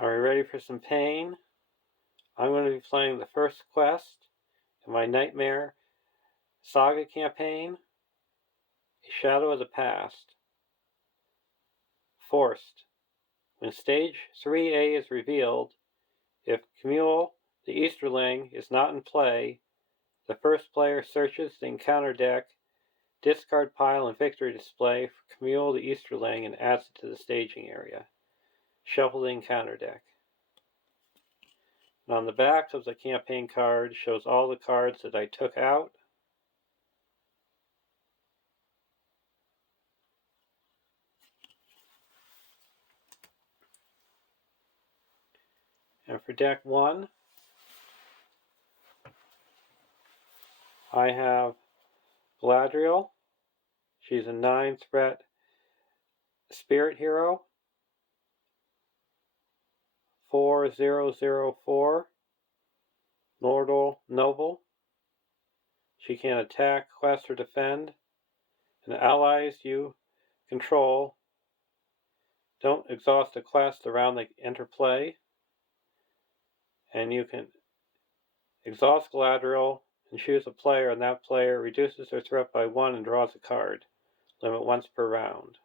Are we ready for some pain? I'm going to be playing the first quest in my Nightmare Saga campaign, A Shadow of the Past. Forced. When Stage 3A is revealed, if Kmuel the Easterling is not in play, the first player searches the encounter deck, discard pile, and victory display for Kmuel the Easterling and adds it to the staging area. Shuffle the encounter deck. And on the back of the campaign card shows all the cards that I took out. And for deck 1, I have Gladhrim. She's a 9-threat spirit hero. 4004. Noldor Noble. She can attack, quest, or defend. And allies you control don't exhaust a quest around they enter play. And you can exhaust Gladhrim and choose a player, and that player reduces their threat by 1 and draws a card. Limit once per round.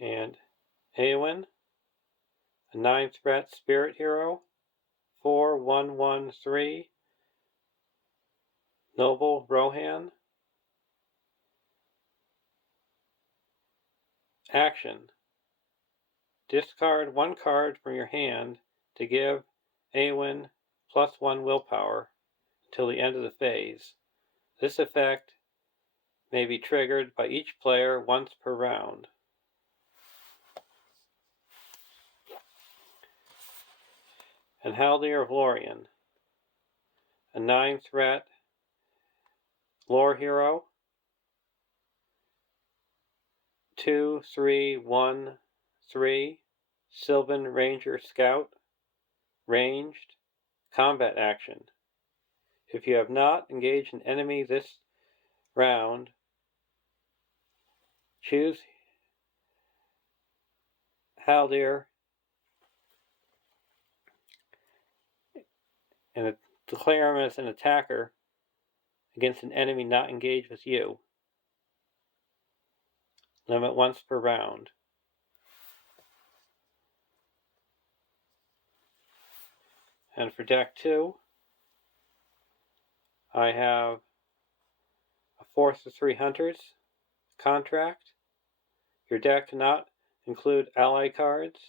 And Eowyn, a 9-threat spirit hero. 4113. Noble Rohan. Action. Discard 1 card from your hand to give Eowyn +1 willpower until the end of the phase. This effect may be triggered by each player once per round. And Haldir of Lorien, a 9-threat lore hero. 2313. Sylvan Ranger Scout. Ranged. Combat action. If you have not engaged an enemy this round, choose Haldir and declare him as an attacker against an enemy not engaged with you. Limit once per round. And for deck 2, I have a Force of 3 Hunters contract. Your deck cannot include ally cards.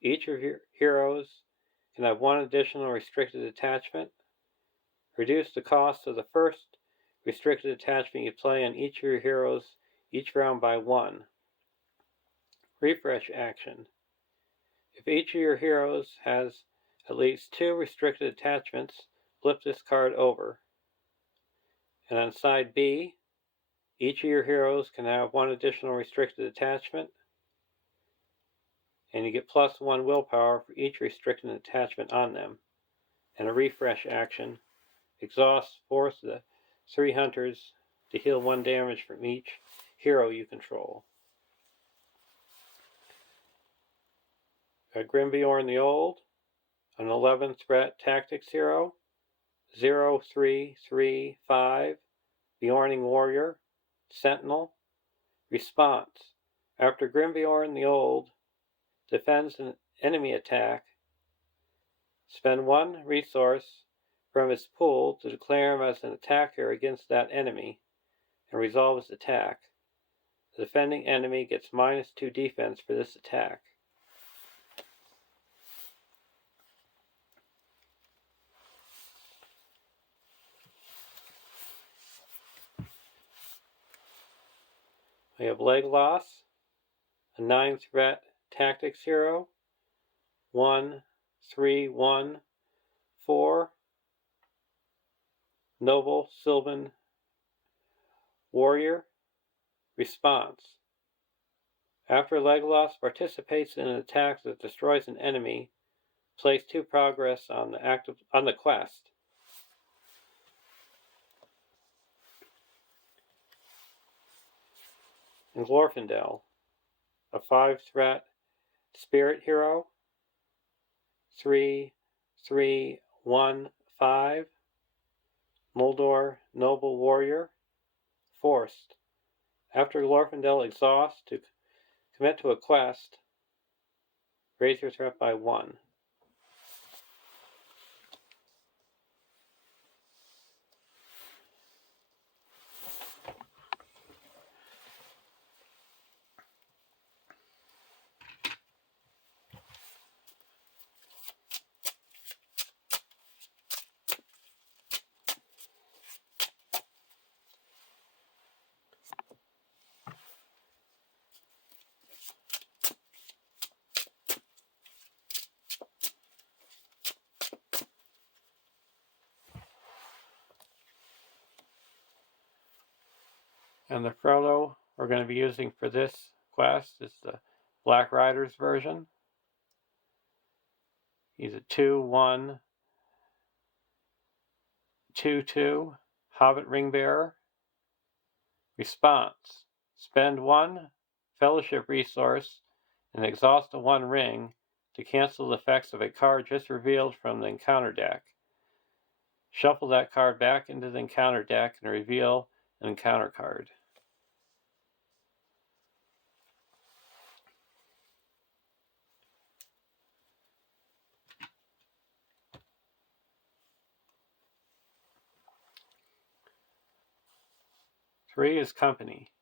Each of your heroes can have 1 additional restricted attachment. Reduce the cost of the first restricted attachment you play on each of your heroes each round by 1. Refresh action. If each of your heroes has at least 2 restricted attachments, flip this card over. And on side B, each of your heroes can have 1 additional restricted attachment, and you get +1 willpower for each restricted attachment on them. And a refresh action. Exhaust Force the 3 Hunters to heal 1 damage from each hero you control. Got Grimbeorn the Old, an 11-threat tactics hero. 0335. Bjorning Warrior. Sentinel. Response. After Grimbeorn the Old defends an enemy attack, spend 1 resource from his pool to declare him as an attacker against that enemy and resolve his attack. The defending enemy gets -2 defense for this attack. We have Legolas, a 9-threat tactics hero. 1314. Noble Silvan Warrior. Response. After Legolas participates in an attack that destroys an enemy, place 2 progress on the quest. and Glorfindel, a 5-threat spirit hero. 3/3/1/5, Noldor noble warrior. Forced. After Glorfindel exhausts to commit to a quest, raise your threat by 1. And the Frodo we're going to be using for this quest is the Black Riders version. He's a 2/1/2/2 Hobbit Ring Bearer. Response: spend 1 Fellowship resource and exhaust a 1 ring to cancel the effects of a card just revealed from the encounter deck. Shuffle that card back into the encounter deck and reveal an encounter card. Three is company.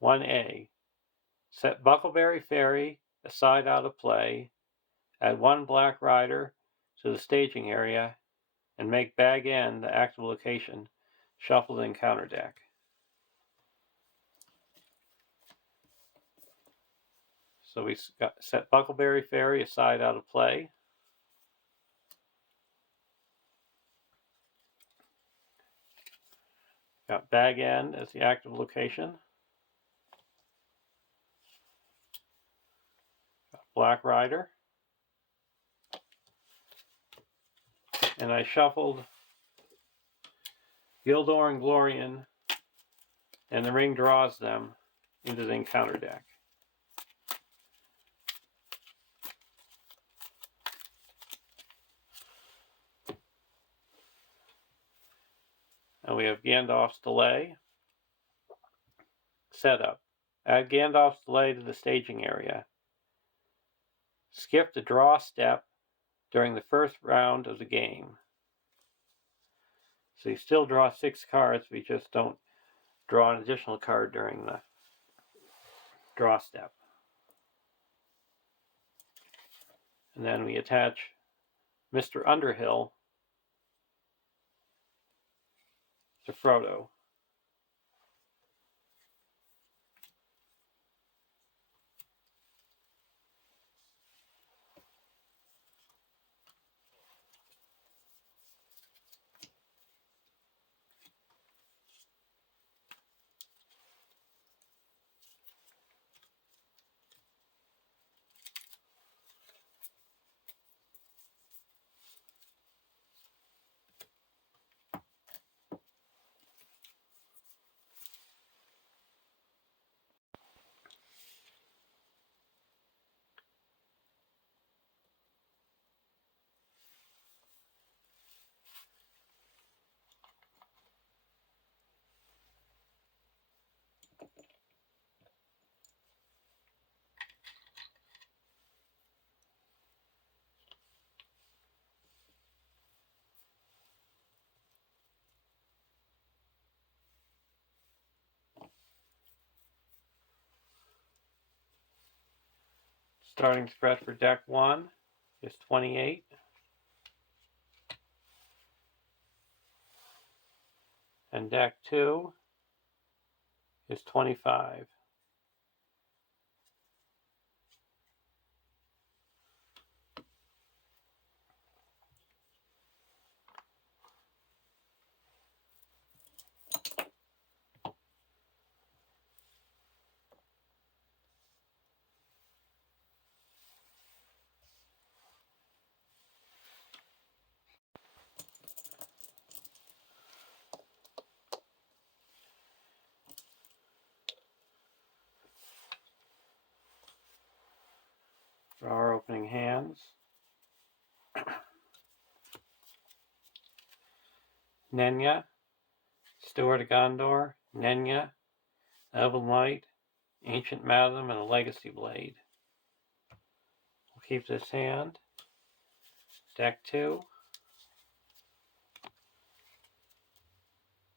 1A. Set Buckleberry Fairy aside out of play. Add 1 Black Rider to the staging area and make Bag End the active location. Shuffle the encounter deck. So we set Buckleberry Fairy aside out of play. Got Bag End as the active location. Got Black Rider. And I shuffled Gildor and Glorian, and the ring draws them into the encounter deck. And we have Gandalf's Delay. Setup. Add Gandalf's Delay to the staging area. Skip the draw step during the first round of the game. So you still draw 6 cards, we just don't draw an additional card during the draw step. And then we attach Mr. Underhill to Frodo. Starting spread for deck 1 is 28. And deck 2 is 25. opening hands. Nenya, Steward of Gondor, Nenya, Elven Light, Ancient Madam, and a Legacy Blade. We'll keep this hand. Deck 2.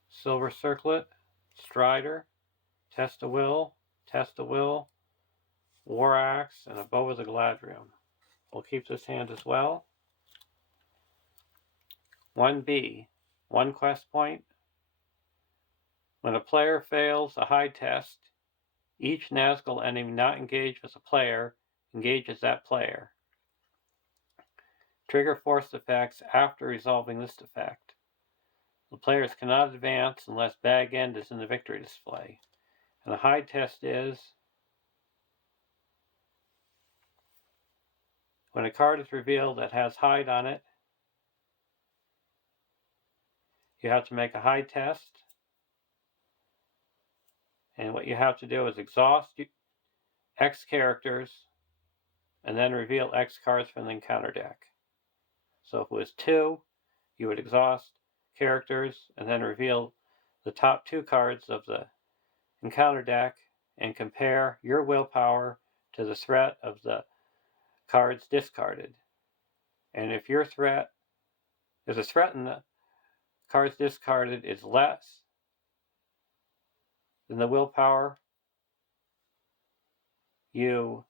Silver Circlet, Strider, Test of Will, War Axe, and a Bow of the Gladhrim. We'll keep this hand as well. 1B, 1 quest point. When a player fails a high test, each Nazgul enemy not engaged with a player engages that player. Trigger force effects after resolving this effect. The players cannot advance unless Bag End is in the victory display. And the high test is when a card is revealed that has hide on it, you have to make a hide test. And what you have to do is exhaust X characters and then reveal X cards from the encounter deck. So if it was 2, you would exhaust characters and then reveal the top 2 cards of the encounter deck and compare your willpower to the threat of the cards discarded. And if your threat, if the threat in the cards discarded is less than the willpower, you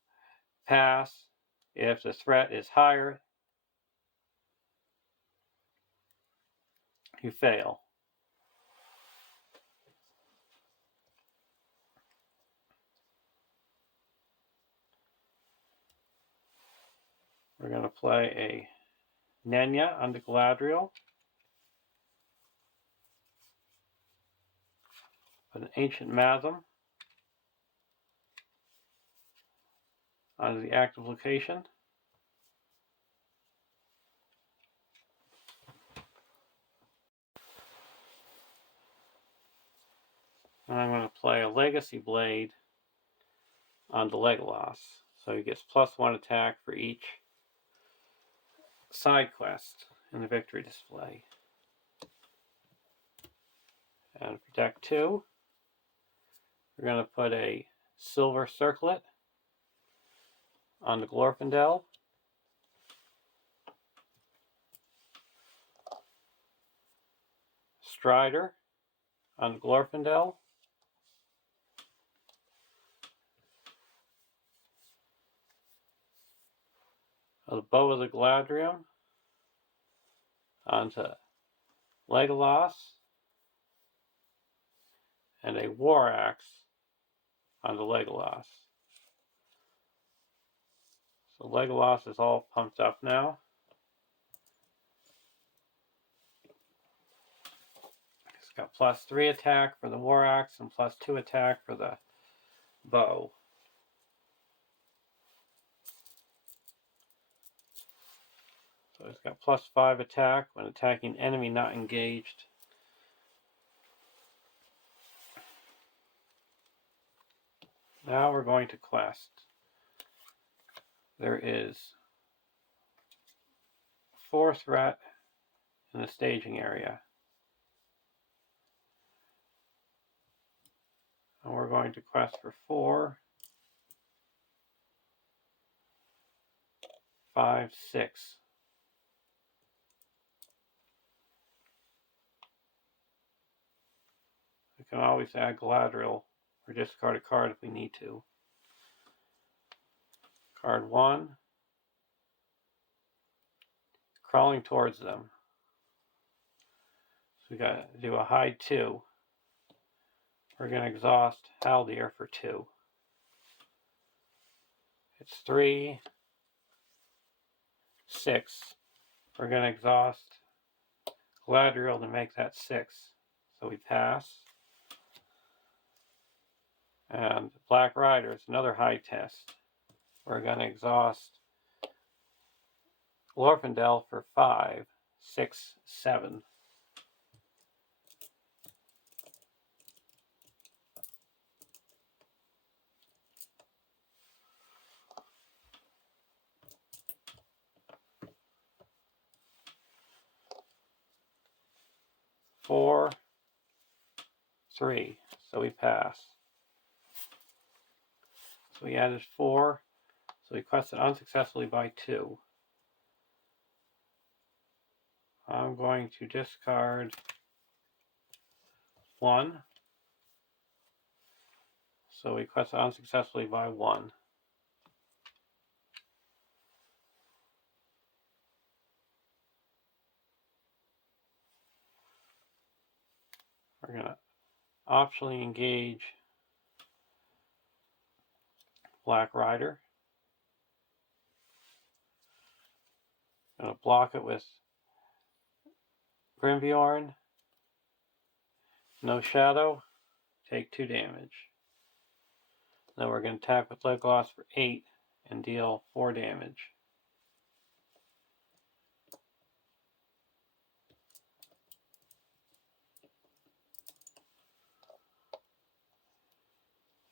pass. If the threat is higher, you fail. We're going to play a Nenya on the Galadriel, an Ancient Madam onto the active location. And I'm going to play a Legacy Blade onto Legolas. So he gets +1 attack for each side quest in the victory display. And for deck 2, we're going to put a Silver Circlet on the Glorfindel. Strider on the Glorfindel. A Bow of the Gladhrim onto Legolas. And a War Axe onto Legolas. So Legolas is all pumped up now. He's got +3 attack for the War Axe and +2 attack for the bow. So he's got +5 attack when attacking enemy not engaged. Now we're going to quest. There is 4 threat in the staging area. And we're going to quest for 4, 5, 6. We can always add Galadriel or discard a card if we need to. Card 1. Crawling towards them. So we got to do a hide 2. We're going to exhaust Haldir for 2. It's 3, 6. We're going to exhaust Galadriel to make that 6. So we pass. And Black Rider is another high test. We're going to exhaust Glorfindel for 5, 6, 7. 4, 3. So we pass. So we added 4. So we quested unsuccessfully by 2. I'm going to discard 1. So we quested unsuccessfully by 1. We're going to optionally engage Black Rider. I'm going to block it with Grimbjorn. No Shadow. Take 2 damage. Then we're going to attack with Legolas for 8 and deal 4 damage.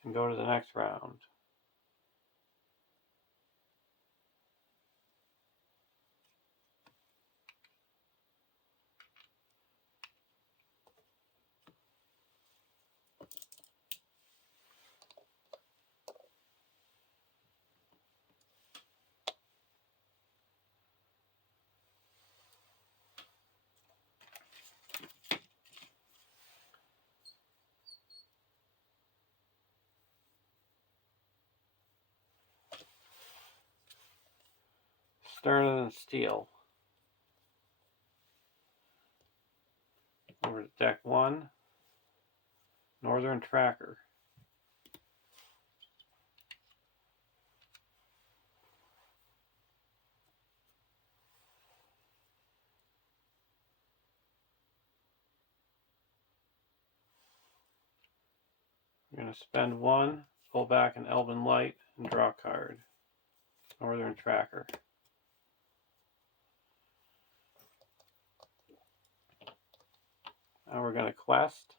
And go to the next round. Stern and Steel. Over to deck 1. Northern Tracker. We're going to spend 1, pull back an Elven Light, and draw a card. Northern Tracker. Now we're going to quest.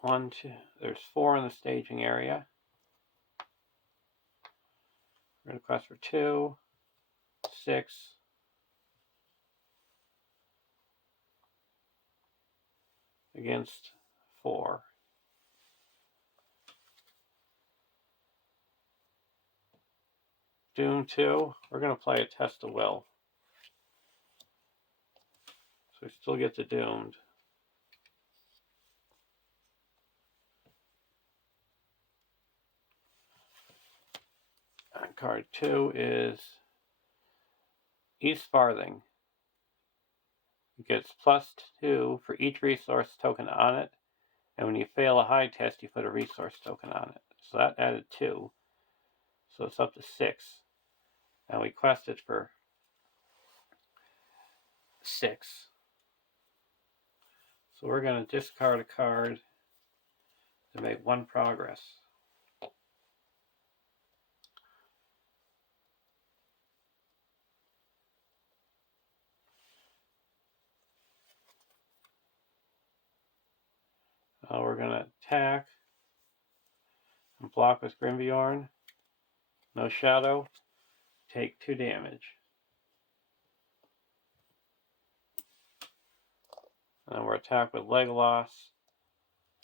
1, 2. There's 4 in the staging area. We're going to quest for 2, 6, against 4. Doom 2. We're going to play a Test of Will. So we still get the Doomed. And card 2 is East Farthing. It gets +2 for each resource token on it. And when you fail a high test, you put a resource token on it. So that added 2. So it's up to 6. And we quested for 6. So we're going to discard a card to make 1 progress. We're going to attack and block with Grimbjorn. No Shadow. Take 2 damage. And then we're attacked with Legolas,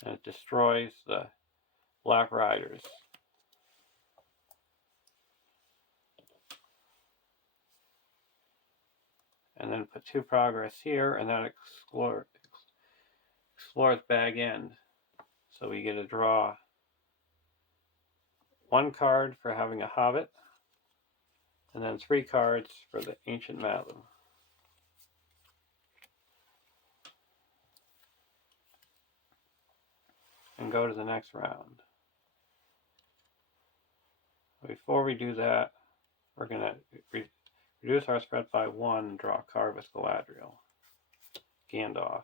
and it destroys the Black Riders. And then put 2 progress here, and then explores Bag End. So we get to draw 1 card for having a Hobbit, and then 3 cards for the Ancient Matlin. And go to the next round. Before we do that, we're going to reduce our spread by 1 and draw a card with Galadriel. Gandalf.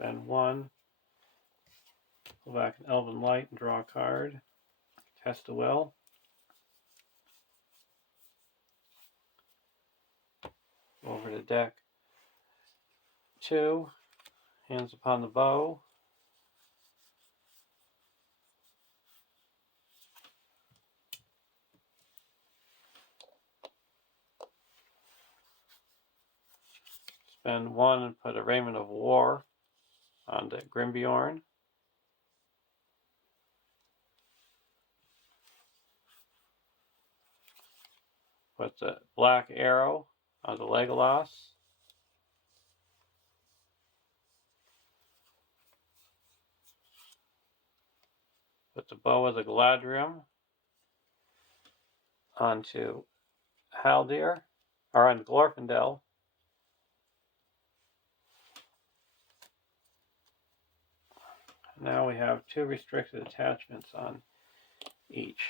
Spend 1. Go back in Elven Light and draw a card. Test a will. Go over to deck 2. Hands upon the bow. Spend 1 and put a Raiment of War onto Grimbjorn. Put the Black Arrow onto Legolas. Put the Bow of the Gladhrim onto Haldir, or on Glorfindel. Now we have 2 restricted attachments on each.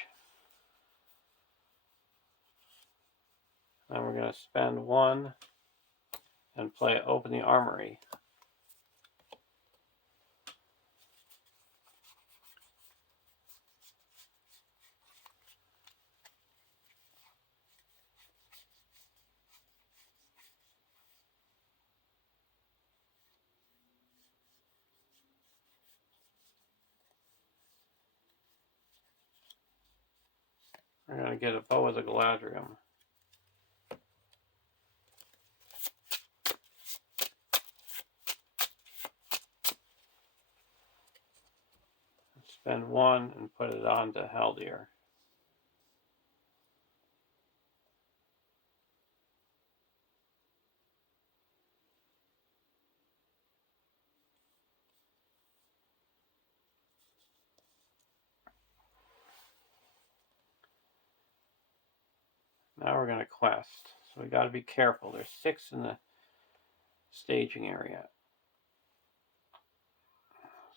Now we're going to spend 1 and play Open the Armory. We're going to get a Bow of the Gladhrim. Spend 1 and put it onto Haldir. Now we're going to quest. So we got to be careful. There's 6 in the staging area.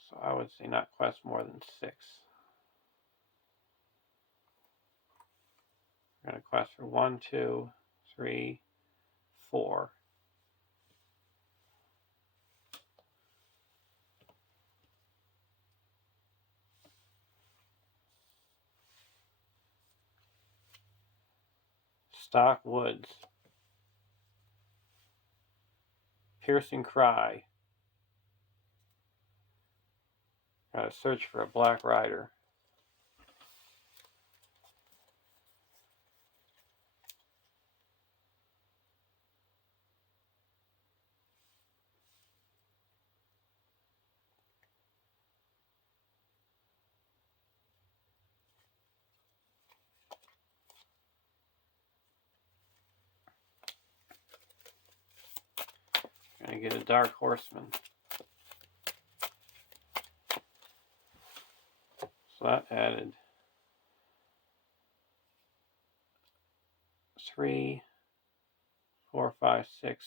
So I would say not quest more than 6. We're going to quest for 1, 2, 3, 4. Stock Woods. Piercing Cry. Gotta search for a Black Rider. Gonna get a Dark Horseman. So that added 3, 4, 5, 6,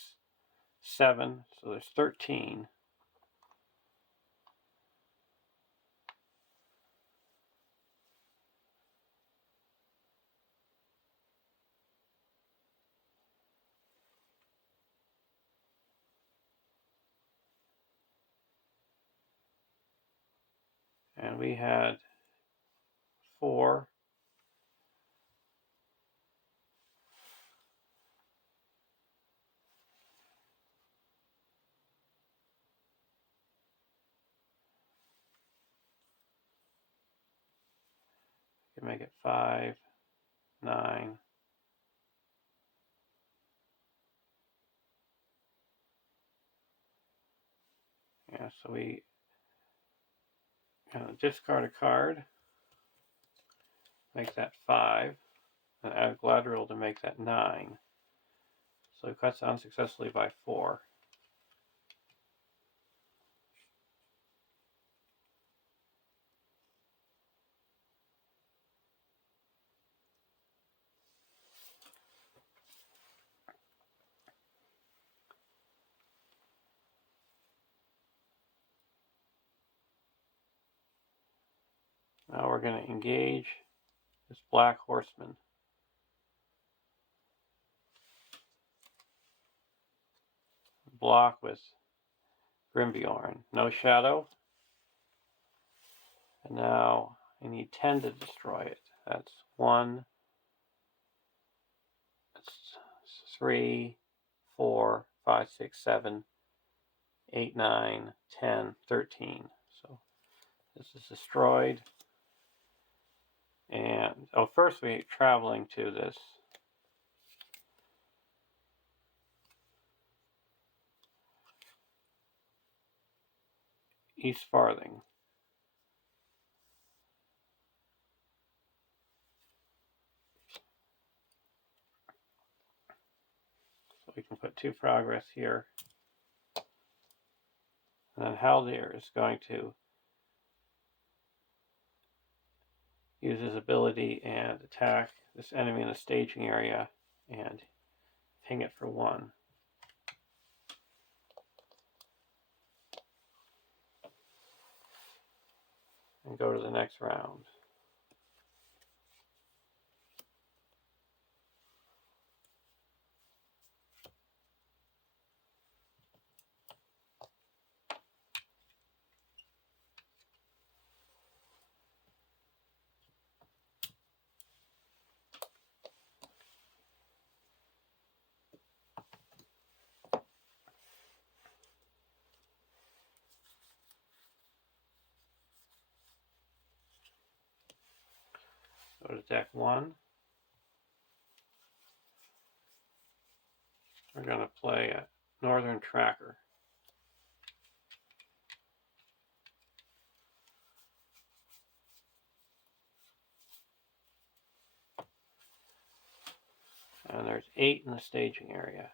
7. So there's 13. And we had 4. You can make it 5, 9. Yeah, so we discard a card, make that 5, and add Gladriel to make that 9. So it cuts down successfully by 4. Now we're going to engage this Black Horseman. Block with Grimbjorn. No shadow. And now I need 10 to destroy it. That's 1, that's 3, 4, 5, 6, 7, 8, 9, 10, 13. So this is destroyed. And, oh, first we're traveling to this East Farthing. So we can put 2 progress here. And then Haldir is going to use his ability and attack this enemy in the staging area and ping it for 1. And go to the next round. Go to deck 1. We're going to play a Northern Tracker. And there's 8 in the staging area.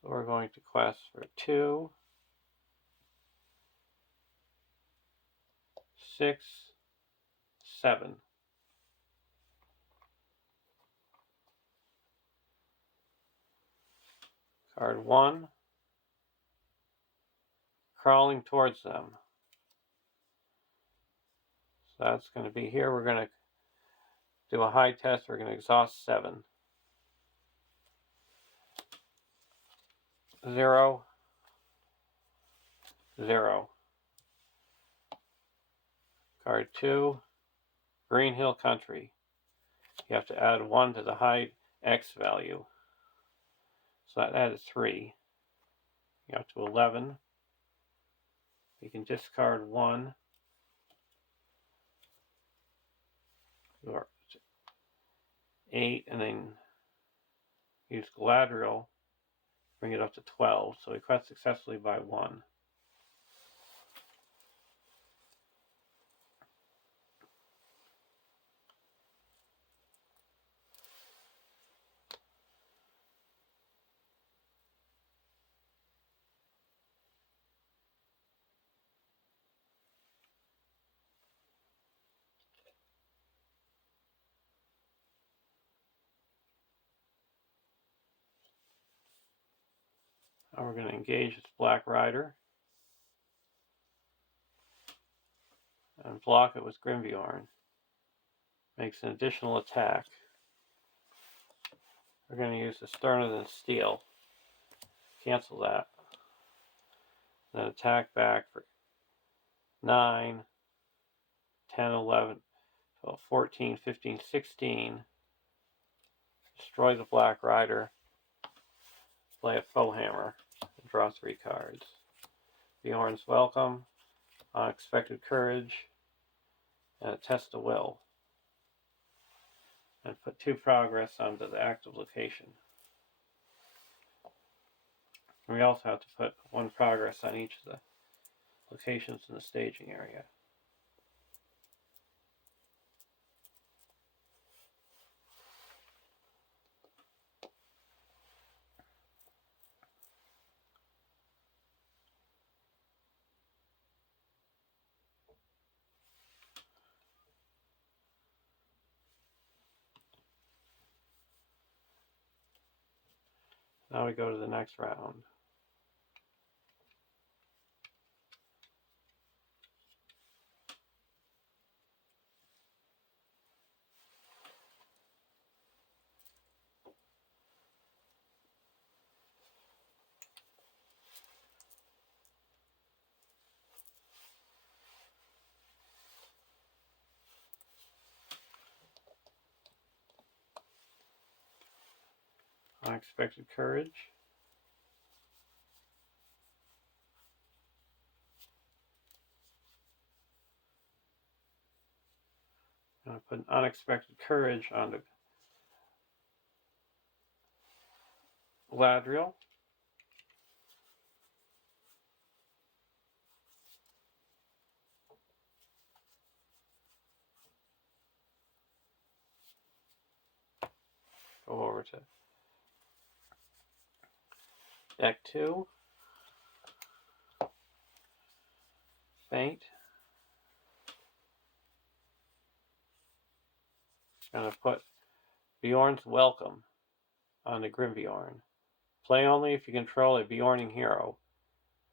So we're going to quest for 2, 6, 7. Card 1. Crawling towards them. So that's going to be here. We're going to do a high test. We're going to exhaust 7. 0, 0. Card 2. Green Hill Country. You have to add 1 to the high X value. So that added 3. You have to 11. You can discard 1. Or 8, and then use Gladhrim, bring it up to 12. So we quest successfully by 1. Now we're going to engage this Black Rider and block it with Grimbjorn. Makes an additional attack. We're going to use the Sterner Than Steel. Cancel that. Then attack back for 9, 10, 11, 12, 14, 15, 16. Destroy the Black Rider. Play a Foe Hammer. And draw 3 cards. Bjorn's Welcome. Unexpected Courage. And a Test of Will. And put 2 progress onto the active location. And we also have to put 1 progress on each of the locations in the staging area. Now we go to the next round. Unexpected Courage. I'm going to put an Unexpected Courage on the Gladhrim. Go over to deck 2. Faint. Going to put Bjorn's Welcome on the Grimbjorn. Play only if you control a Bjorning hero.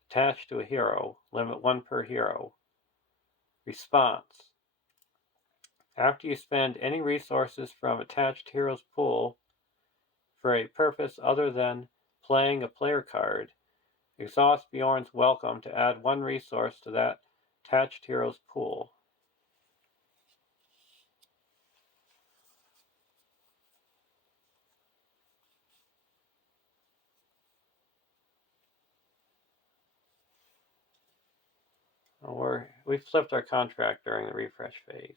Attached to a hero. Limit 1 per hero. Response. After you spend any resources from attached hero's pool for a purpose other than playing a player card, exhaust Bjorn's Welcome to add 1 resource to that attached hero's pool. We flipped our contract during the refresh phase.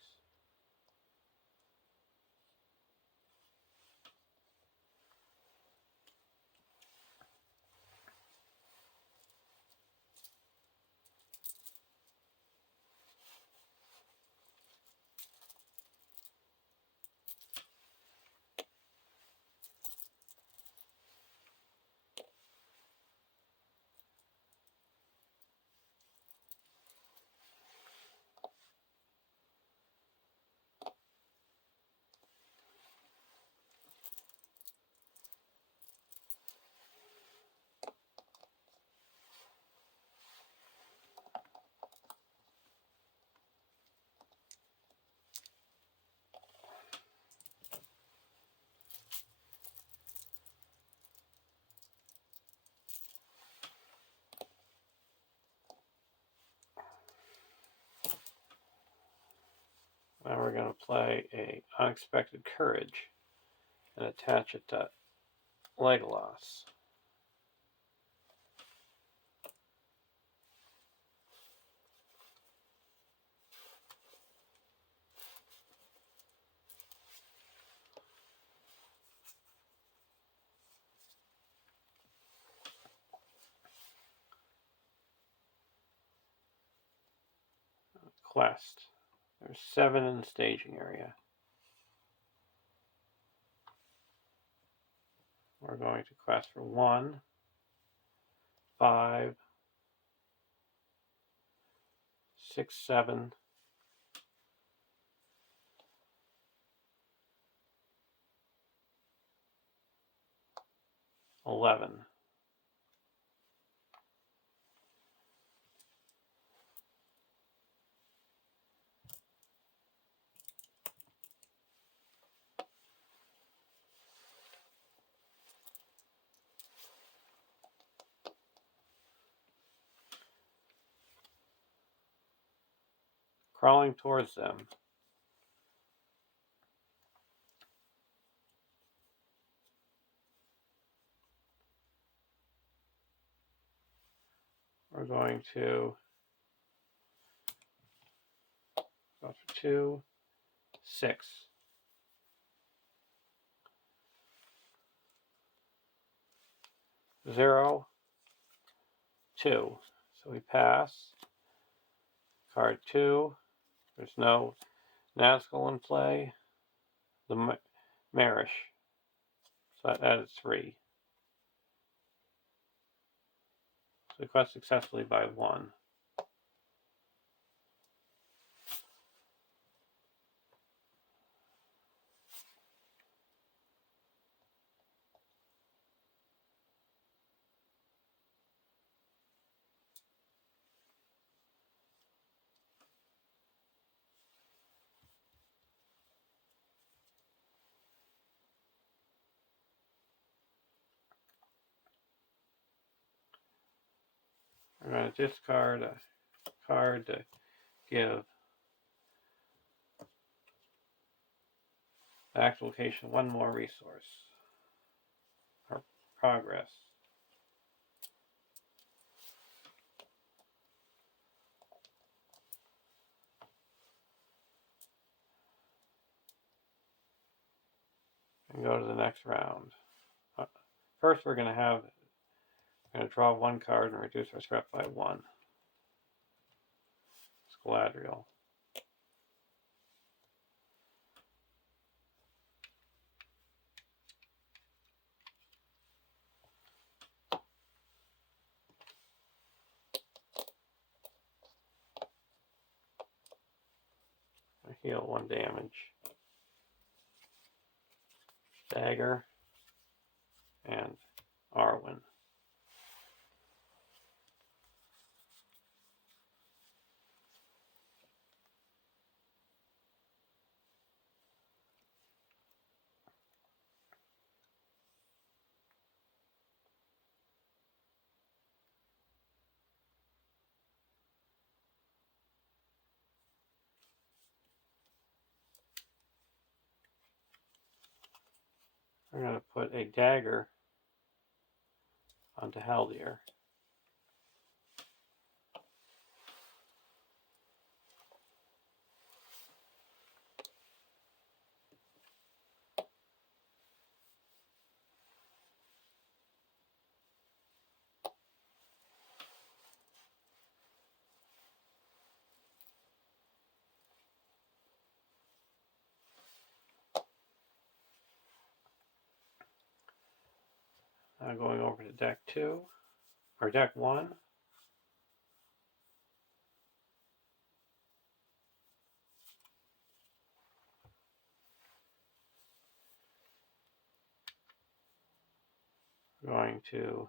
Now we're going to play a Unexpected Courage and attach it to Legolas. Quest. There's 7 in the staging area. We're going to quest for 1, 5, 6, 7, 11. Crawling towards them. We're going to go for 2, 6. 0, 2. So we pass. Card 2. There's no Nazgul in play. The Marish. So that added 3. So we quest successfully by 1. We're going to discard a card to give the active location 1 more resource. Our progress. And go to the next round. First, we're going to draw one card and reduce our threat by 1. It's Gladhrim. I heal 1 damage. Dagger and Arwen. We're going to put a dagger onto Haldir. Now going over to deck 2, or deck 1. We're going to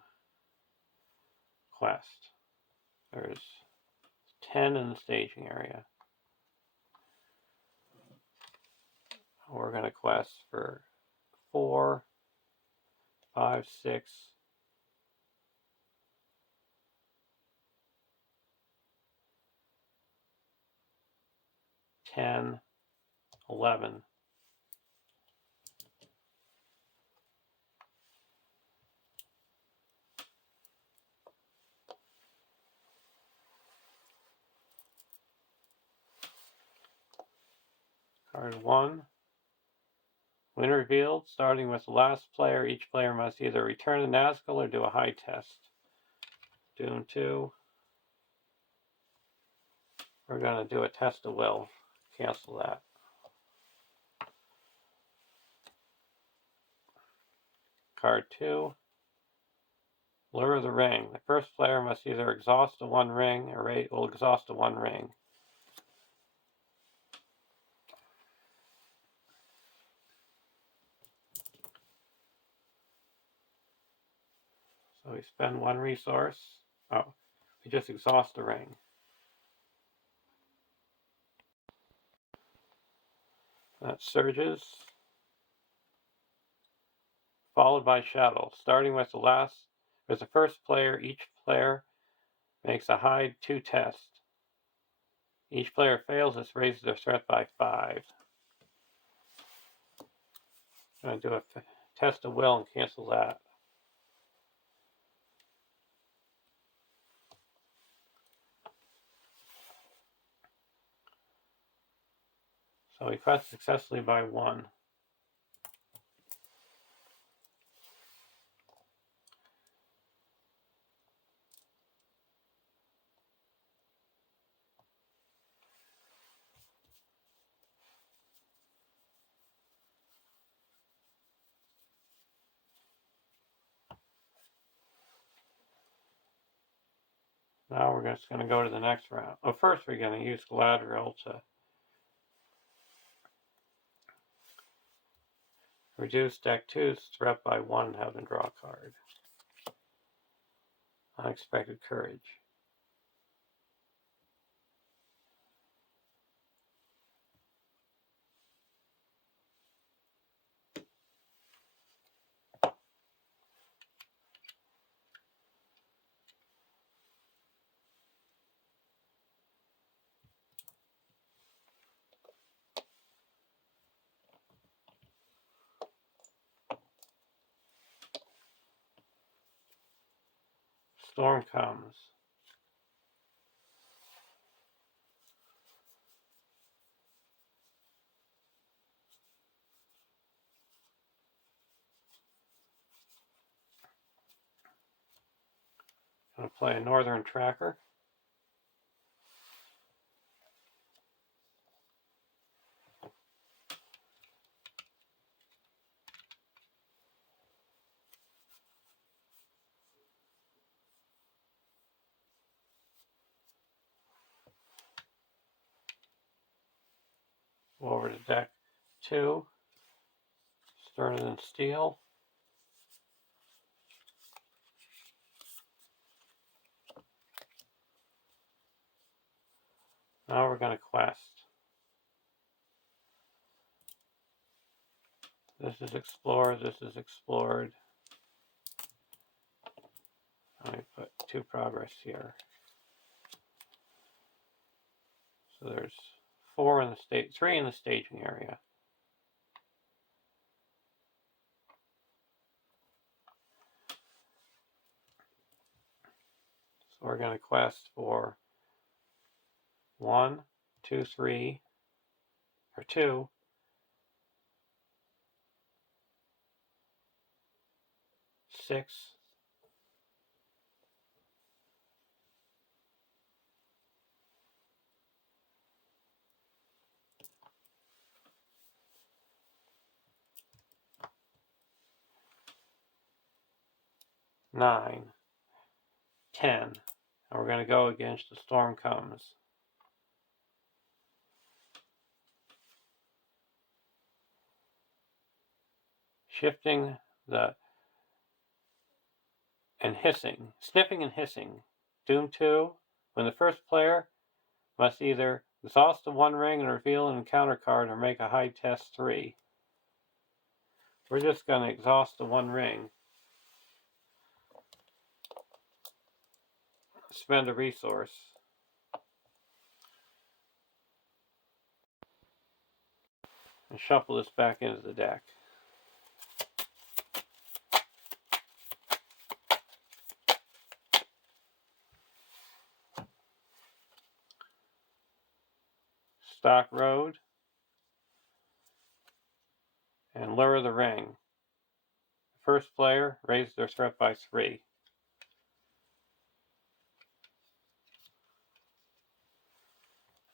quest. There's 10 in the staging area. We're going to quest for 4, 5, 6, 10, 11. Card 1. When revealed, starting with the last player, each player must either return a Nazgul or do a high test. Dune 2. We're going to do a test of will. Cancel that. Card 2. Lure of the Ring. The first player must either exhaust a 1 ring or will exhaust a 1 ring. So we spend 1 resource. Oh, we just exhaust a ring. That surges. Followed by Shadow. Starting with the first player, each player makes a hide 2 test. Each player fails, this raises their threat by 5. I'm going to do a test of will and cancel that. So we quest successfully by 1. Now we're just going to go to the next round. Oh, first we're going to use Gladhrim to reduce deck 2's threat by 1 and have them draw a card. Unexpected Courage. Storm comes. I'm going to play a Northern Tracker. Go over to deck 2. Sterner than Steel. Now we're going to quest. This is explored, this is explored. Let me put 2 progress here. So there's 3 in the staging area. So we're going to quest for 1, 2, 3, or 2, 6, 9, 10. And we're going to go against the Storm Comes. Shifting and hissing. Sniffing and hissing. Doom 2. When the first player must either exhaust the 1 ring and reveal an encounter card or make a high test 3. We're just going to exhaust the 1 ring. Spend a resource. And shuffle this back into the deck. Stock Road. And Lure the Ring. First player raised their threat by 3.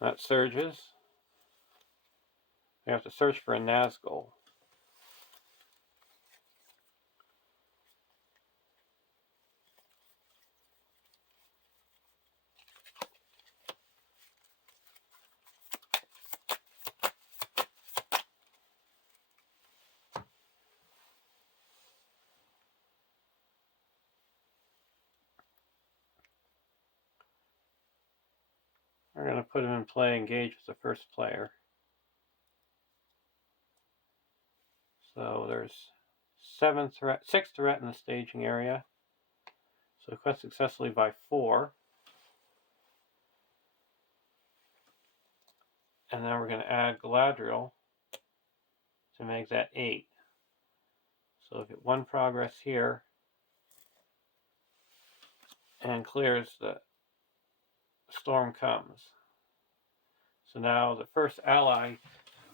That surges. We have to search for a Nazgul. We're going to put him in play, engage with the first player. So there's 6 threat in the staging area. So quest successfully by 4. And then we're going to add Gladhrim to make that 8. So get 1 progress here and clears the Storm Comes. So now the first ally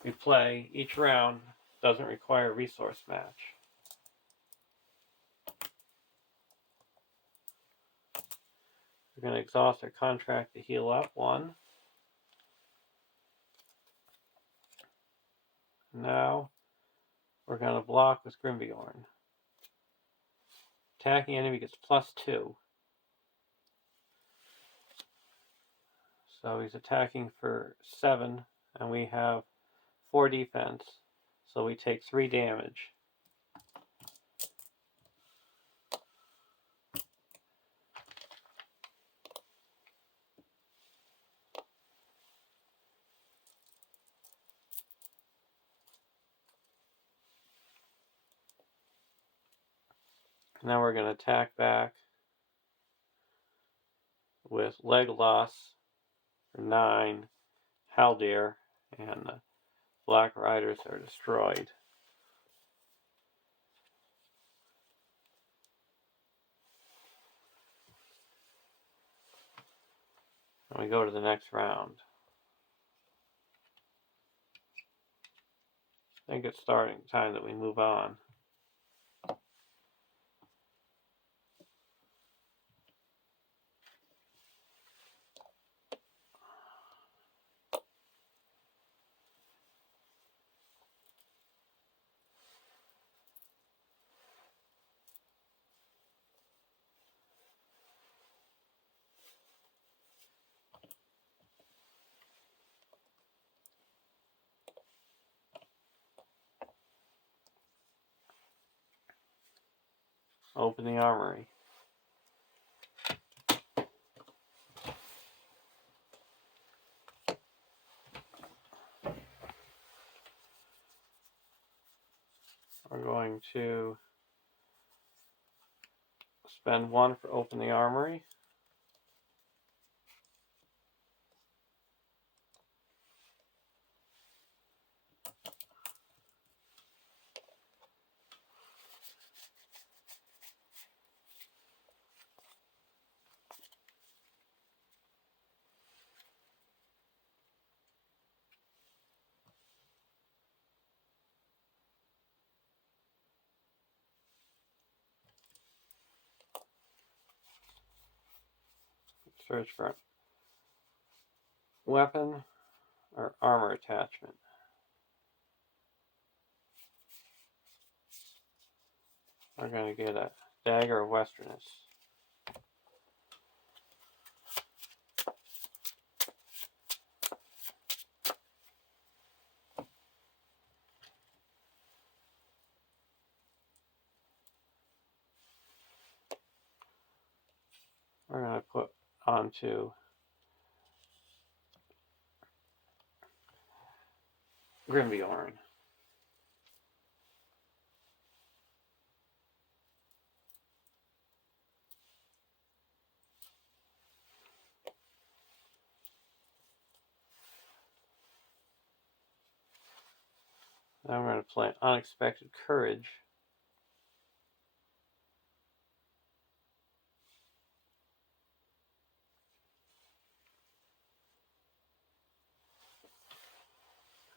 we play each round doesn't require a resource match. We're going to exhaust our contract to heal up 1. Now we're going to block with Grimbjorn. Attacking enemy gets +2. So he's attacking for 7, and we have 4 defense. So we take 3 damage. Now we're going to attack back with Legolas for 9, Haldir, and the Black Riders are destroyed. And we go to the next round. I think it's starting time that we move on. Open the armory. We're going to spend 1 for open the armory. Search for weapon or armor attachment. We're going to get a dagger of Westerness. We're going to put onto Grimbeorn. Now we're going to play Unexpected Courage.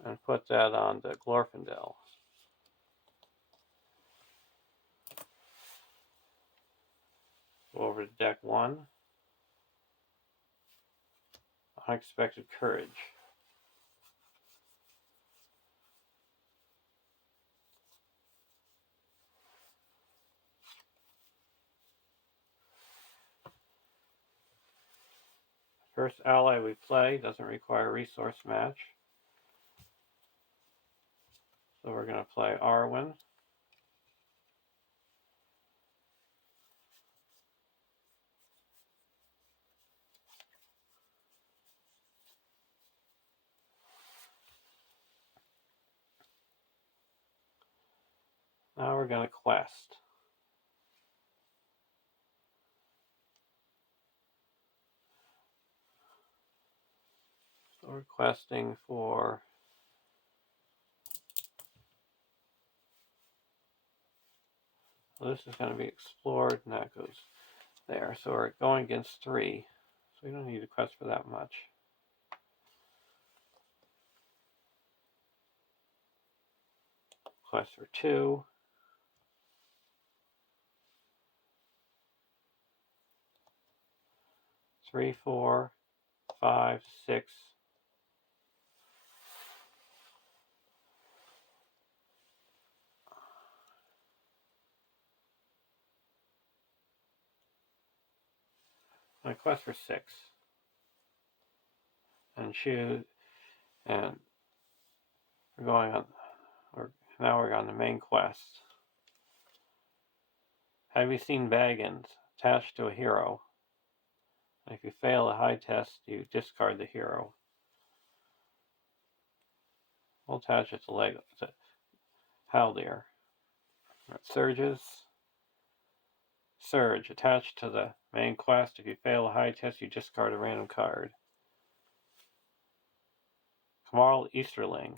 And put that on the Glorfindel. Go over to deck 1. Unexpected Courage. First ally we play doesn't require resource match. So we're going to play Arwen. Now we're going to quest. So we're questing for this is going to be explored, and that goes there. So we're going against 3. So we don't need to quest for that much. Quest for 2. 3, 4, 5, 6. I quest for 6. And choose, and we're going on, now we're on the main quest. Have you seen Baggins attached to a hero? If you fail a high test, you discard the hero. We'll attach it to Haldir. Surges. Surge. Attached to the main quest. If you fail a high test, you discard a random card. Kamarl Easterling.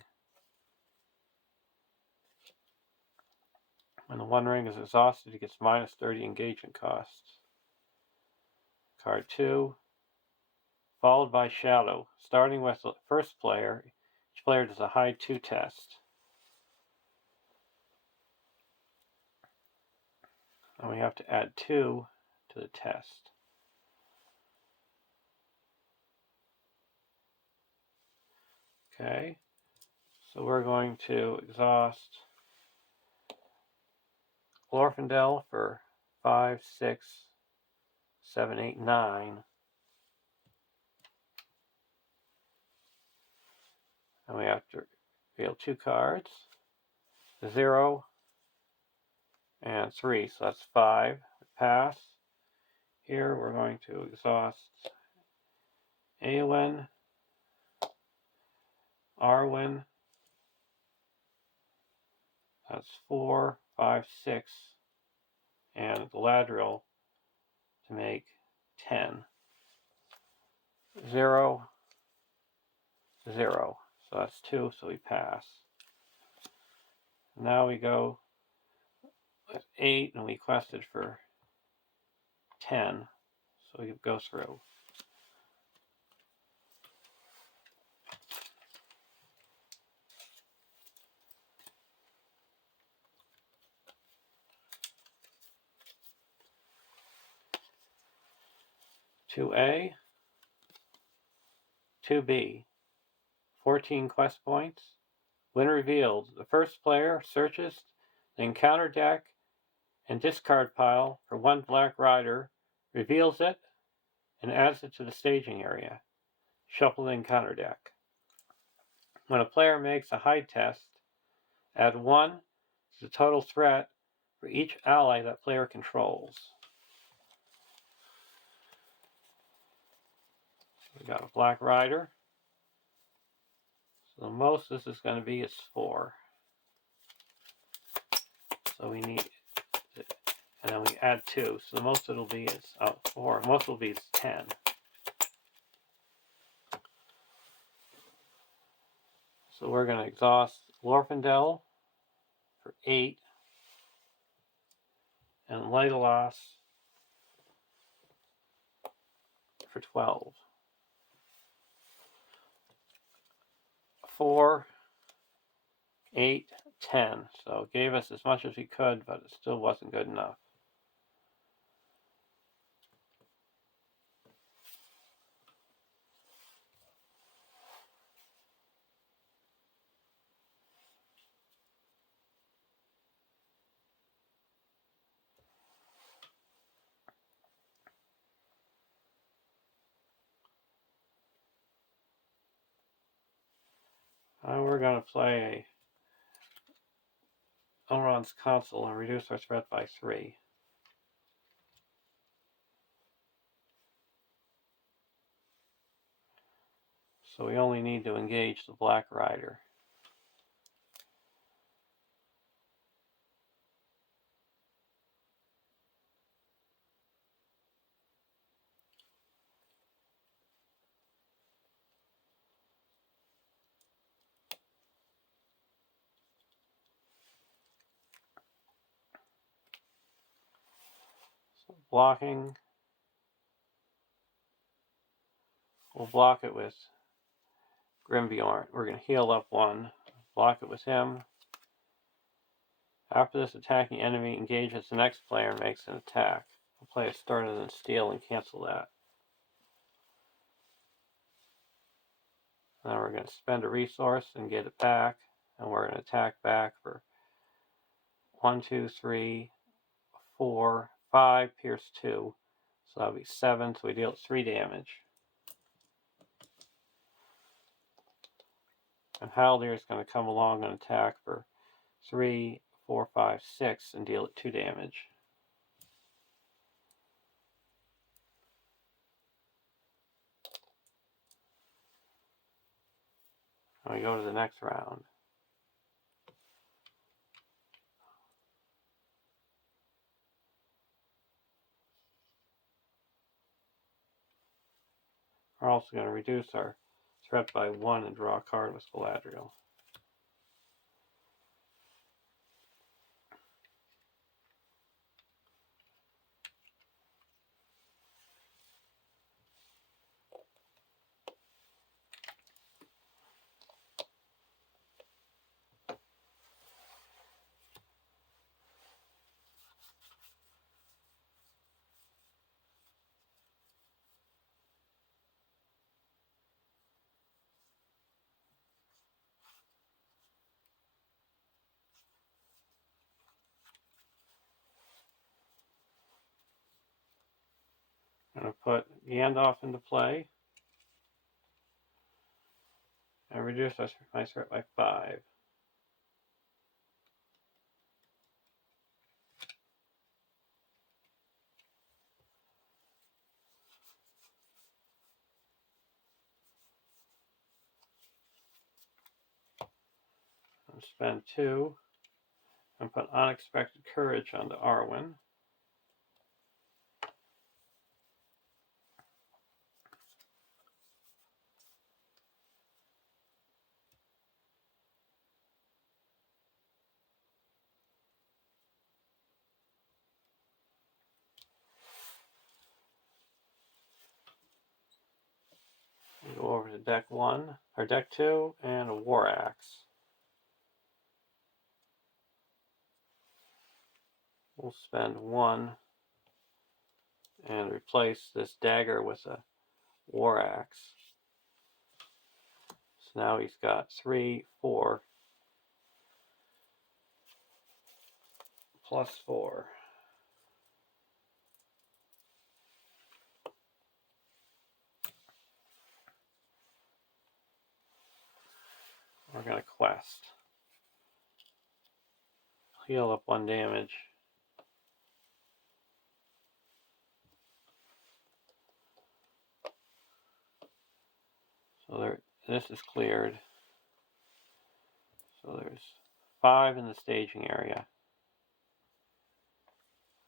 When the One Ring is exhausted, he gets minus 30 engagement costs. Card 2. followed by Shadow. Starting with the first player, each player does a high 2 test. And we have to add 2 to the test. Okay, so we're going to exhaust Glorfindel for 5, 6, 7, 8, 9. And we have to reveal 2 cards. 0 and 3, so that's 5. Pass. Here we're going to exhaust Awen, Arwen. That's 4, 5, 6, and Gladhrim to make 10. 0, 0. So that's 2, so we pass. Now we go with 8, and we quested for 10, so we go through. Two A, 2B, 14 quest points. When revealed, the first player searches the encounter deck and discard pile for 1 black rider, reveals it, and adds it to the staging area. Shuffle the encounter deck. When a player makes a hide test, add 1 to the total threat for each ally that player controls. We got a black rider. So the most this is going to be is 4. So we need, and then we add 2. So the most it'll be is 4. Most will be 10. So we're going to exhaust Glorfindel for 8 and Legolas for 12. 4, 8, 10. So it gave us as much as we could, but it still wasn't good enough. Now we're going to play Elrond's Council and reduce our threat by 3. So we only need to engage the Black Rider. So blocking, we'll block it with Grimbjorn. We're going to heal up 1, block it with him. After this attacking enemy engages the next player and makes an attack. We'll play a Starter than Steel and cancel that. Now we're going to spend a resource and get it back, and we're going to attack back for 1, 2, 3, 4, 5, pierce 2. So that'll be 7, so we deal 3 damage. And Haldir is going to come along and attack for 3, 4, 5, 6 and deal it 2 damage. And we go to the next round. We're also going to reduce our threat by 1 and draw a card with Galadriel. Gandalf into play and reduce my threat by 5. And spend 2 and put Unexpected Courage onto Arwen. Go over to deck 1 or deck 2 and a War Axe. We'll spend 1 and replace this dagger with a War Axe. So now he's got 3, 4 plus 4. We're going to quest. Heal up 1 damage. So this is cleared. So there's 5 in the staging area.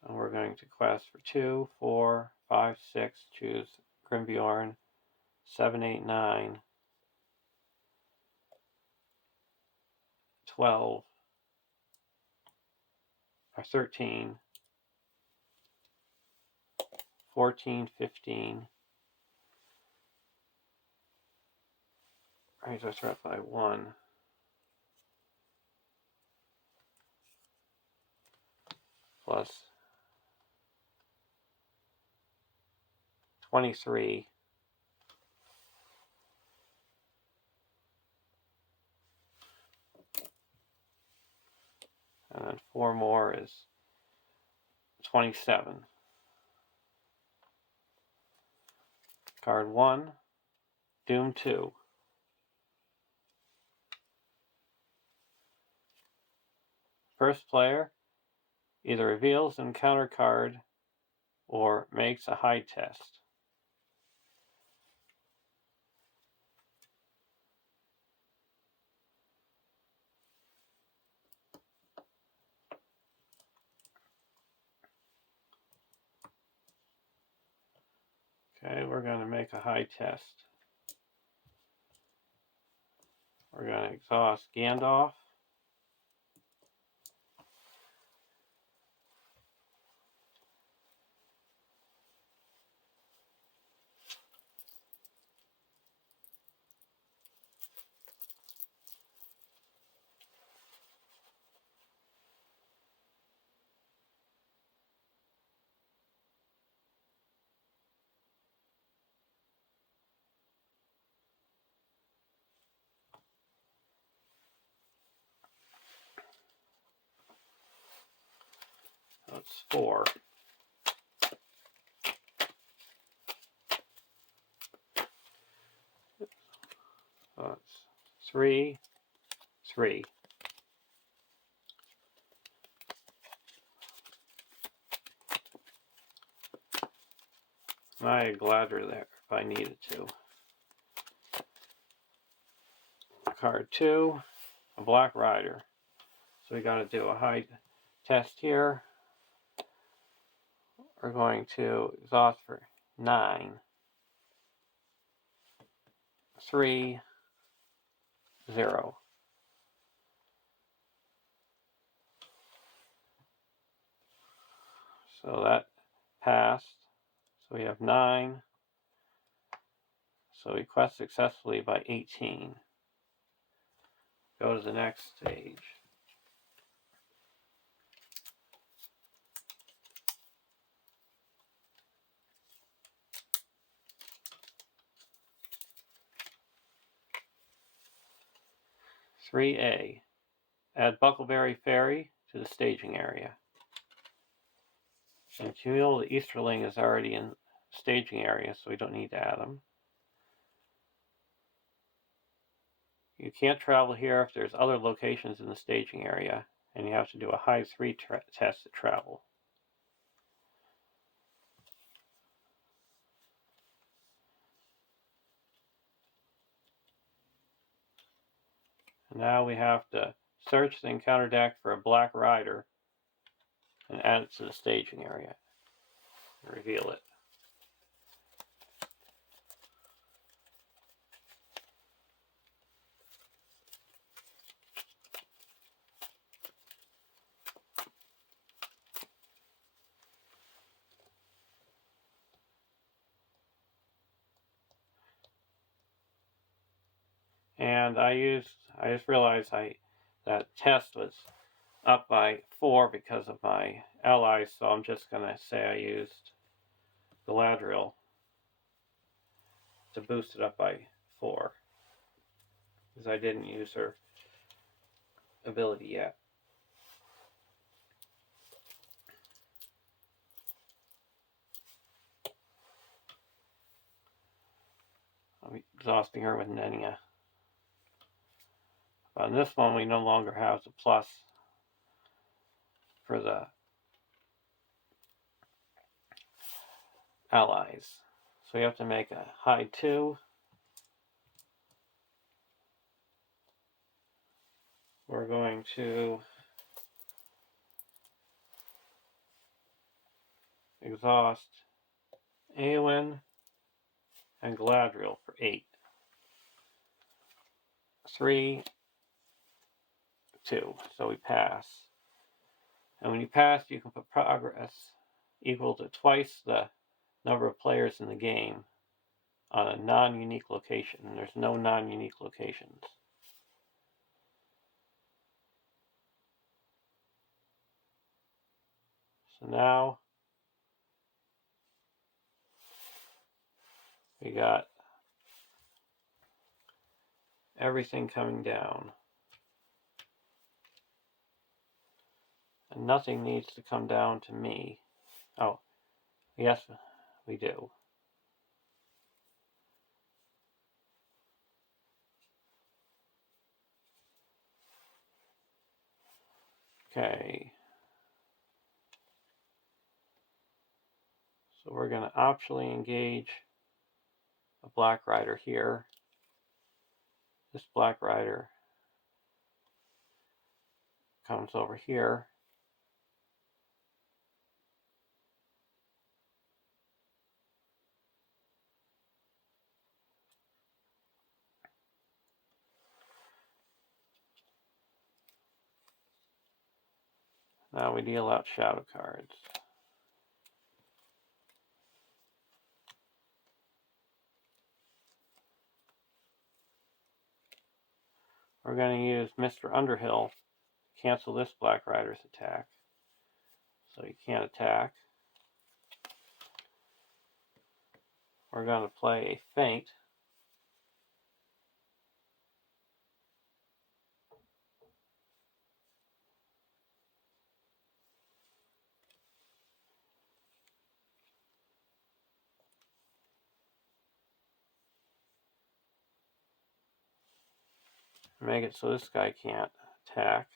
And we're going to quest for 2, 4, 5, 6, choose Grimbjorn, 7, 8, 9, 12, or 13, 14, 15. Raise our threat by 1. Plus 23. And then 4 more is 27. Card 1, Doom 2. First player either reveals an encounter card or makes a hide test. Okay, we're going to make a hide test. We're going to exhaust Gandalf. That's 4. So that's 3, 3. I Gladhrim there if I needed to. Card 2, a Black Rider. So we got to do a hide test here. We're going to exhaust for 9, 3, 0. So that passed. So we have 9. So we quest successfully by 18. Go to the next stage. (3A). Add Buckleberry Ferry to the staging area. And Camille the Easterling is already in staging area, so we don't need to add them. You can't travel here if there's other locations in the staging area, and you have to do a high 3 test to travel. And now we have to search the encounter deck for a black rider and add it to the staging area and reveal it. And I just realized that test was up by 4 because of my allies, so I'm just going to say I used Gladhrim to boost it up by 4, because I didn't use her ability yet. I'm exhausting her with Nenia. On this one, we no longer have the plus for the allies. So we have to make a high 2. We're going to exhaust Eowyn and Gladhrim for 8. 3, 2. So we pass. And when you pass, you can put progress equal to twice the number of players in the game on a non-unique location. And there's no non-unique locations. So now we got everything coming down. And nothing needs to come down to me. Oh, yes, we do. Okay. So we're going to optionally engage a black rider here. This black rider comes over here. Now we deal out shadow cards. We're going to use Mr. Underhill to cancel this black rider's attack. So he can't attack. We're going to play a feint. Make it so this guy can't attack.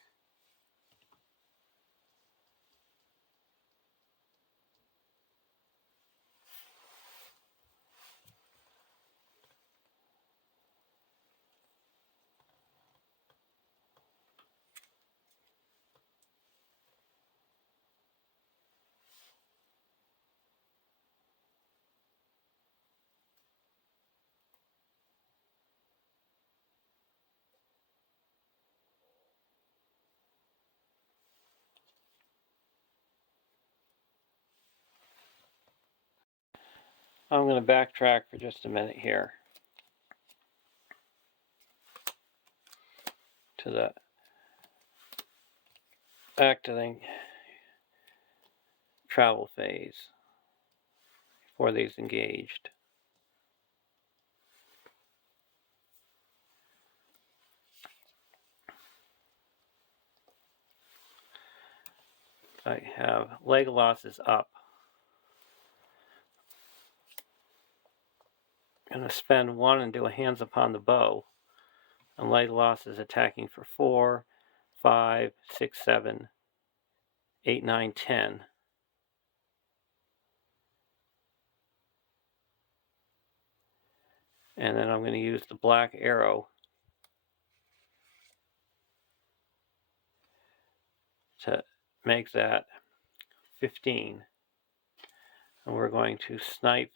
I'm going to backtrack for just a minute here to the back to the travel phase before these engaged. I have Legolas is up. going to spend 1 and do a hands upon the bow. And Legolas is attacking for 4, 5, 6, 7, 8, 9, 10. And then I'm going to use the black arrow to make that 15. And we're going to snipe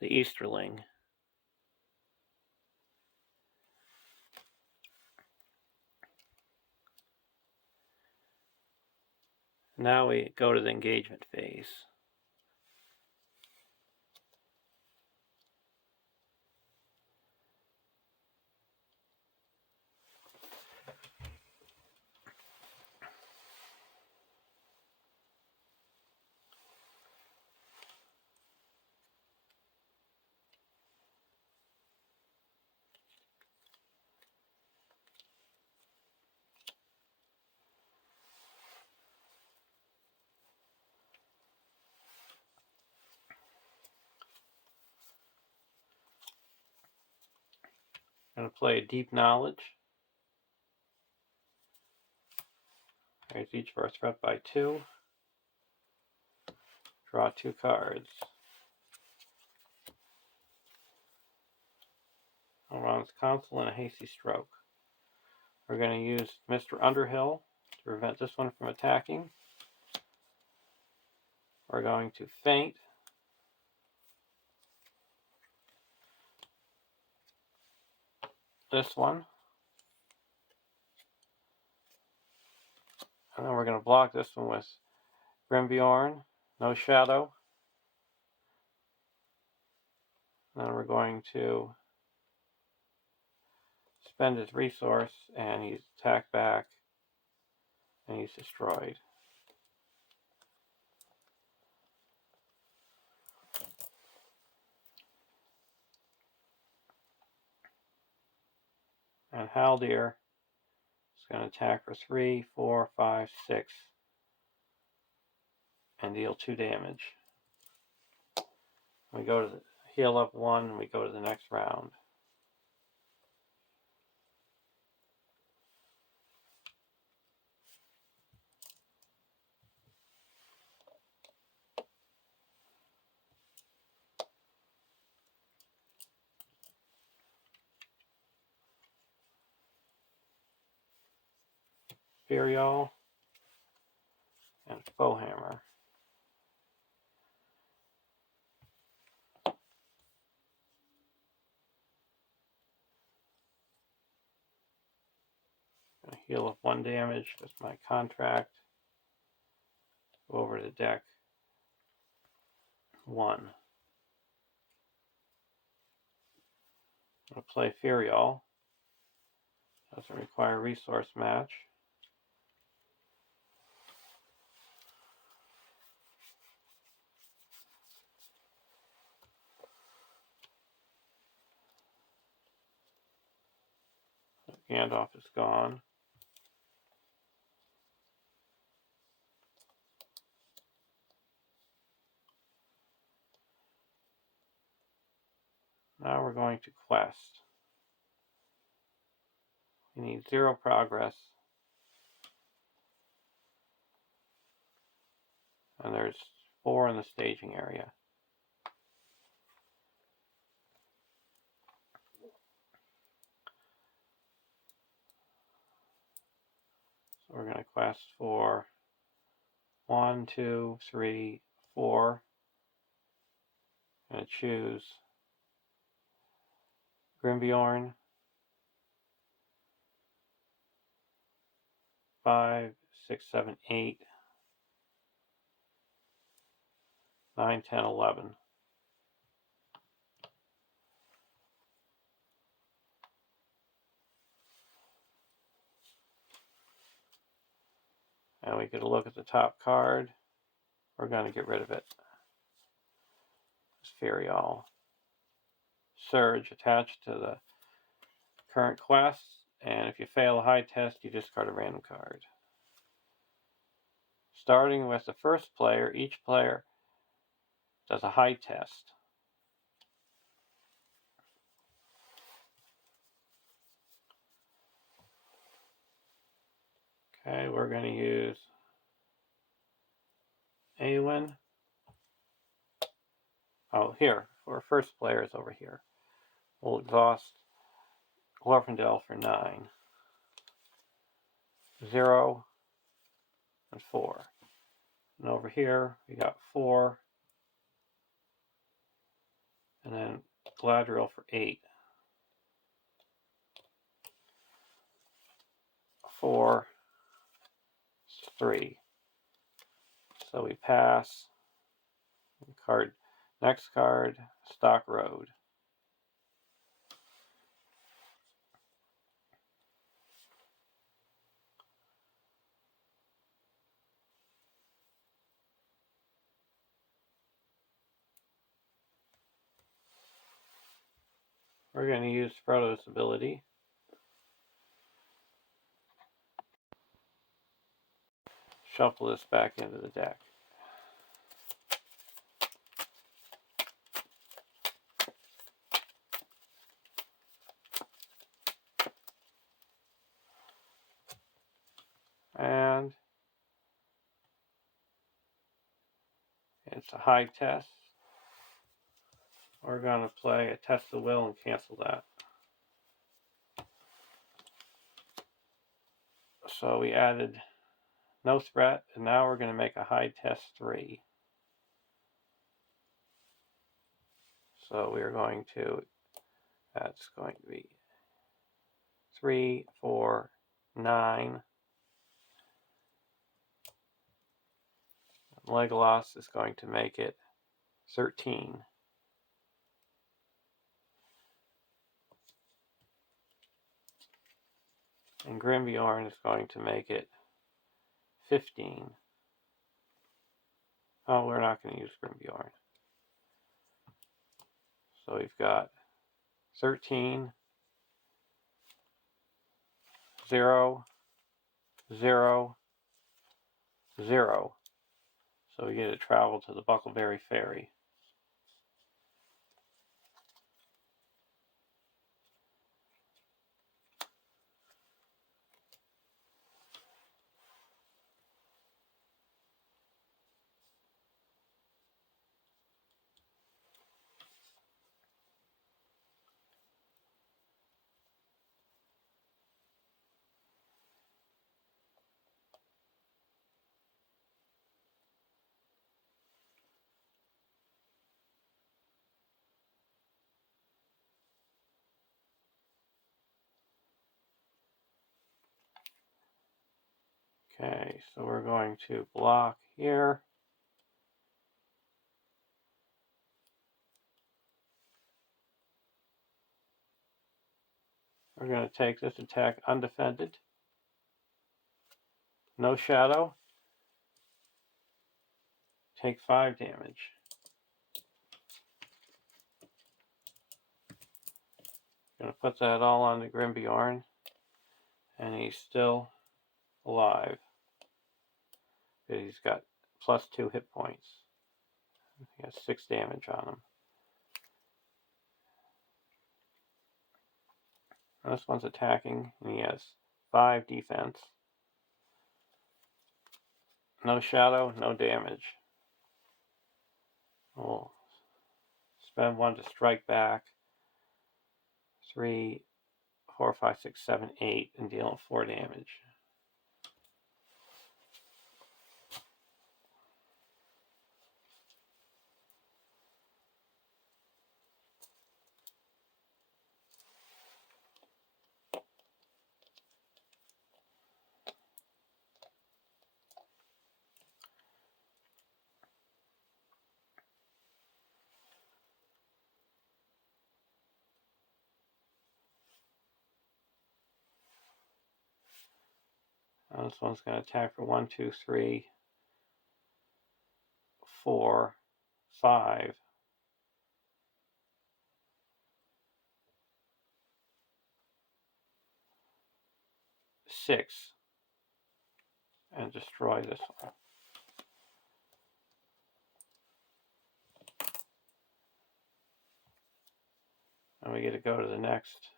the Easterling. Now we go to the engagement phase. I'm going to play a Deep Knowledge. Raise each of our threat by 2. Draw 2 cards. Elrond's Counsel and a Hasty Stroke. We're going to use Mr. Underhill to prevent this one from attacking. We're going to feint. This one. And then we're going to block this one with Grimbjorn, no shadow. And then we're going to spend his resource, and he's attacked back, and he's destroyed. And Haldir is going to attack for 3, 4, 5, 6, and deal 2 damage. We go to the heal up 1, and we go to the next round. Imperial and Bowhammer. Going to heal up 1 damage with my contract. Go over to deck 1. I'll play Furial. Doesn't require resource match. Gandalf is gone. Now we're going to quest. We need 0 progress. And there's 4 in the staging area. So we're going to quest for 1, 2, 3, 4. I'm going to choose Grimbjorn, 5, 6, 7, 8, 9, 10, 11. And we get a look at the top card. We're going to get rid of it. It's Furial. Surge attached to the current quest, and if you fail a high test, you discard a random card. Starting with the first player, each player does a high test. Okay, we're going to use Awen. Oh, here. Our first player is over here. We'll exhaust Glorfindel for 9. 0 and 4. And over here, we got 4. And then Gladhrim for 8. 4, 3. So we pass. Card. Next card, Stock Road. We're going to use Frodo's ability. Shuffle this back into the deck. And it's a high test. We're going to play a Test of Will and cancel that. So we added no threat, and now we're going to make a high test 3. So we're going to, that's going to be 3, 4, 9. Legolas is going to make it 13. And Grimbjorn is going to make it 15. Oh, we're not going to use Grimbjorn. So we've got 13, 0, 0, 0. So we get to travel to the Buckleberry Ferry. Okay, so we're going to block here. We're going to take this attack undefended. No shadow. Take 5 damage. Going to put that all on the Grimbjorn. And he's still alive. He's got plus 2 hit points. He has 6 damage on him. This one's attacking, and he has 5 defense. No shadow, no damage. We'll spend 1 to strike back. 3, 4, 5, 6, 7, 8, and deal 4 damage. This one's going to attack for 1, 2, 3, 4, 5. 6. And destroy this one. And we get to go to the next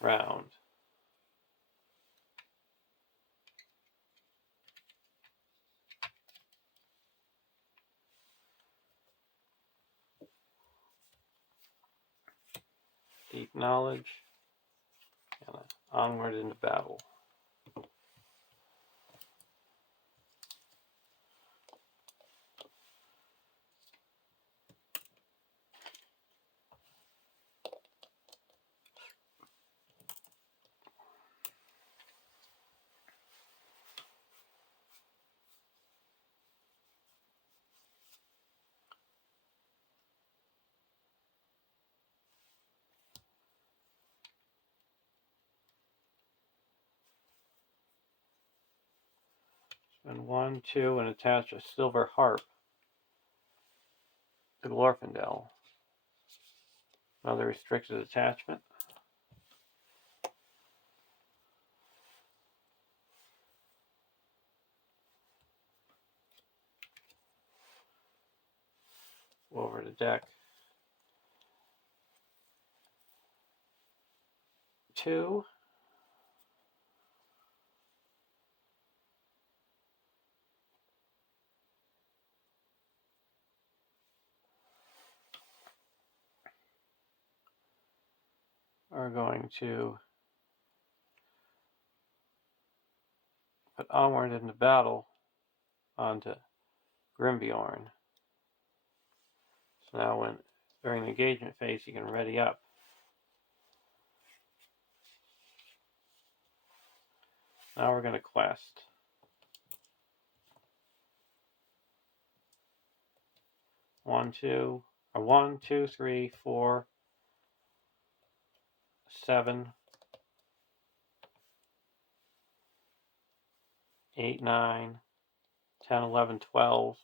round. knowledge, and onward into battle. And 1, 2, and attach a silver harp to Glorfindel. Another restricted attachment. Over to deck 2. Are going to put onward into battle onto Grimbjorn. So now when during the engagement phase you can ready up. Now we're going to quest. 1, 2, 3, 4, 7, 8, 9, 10, 11, 12.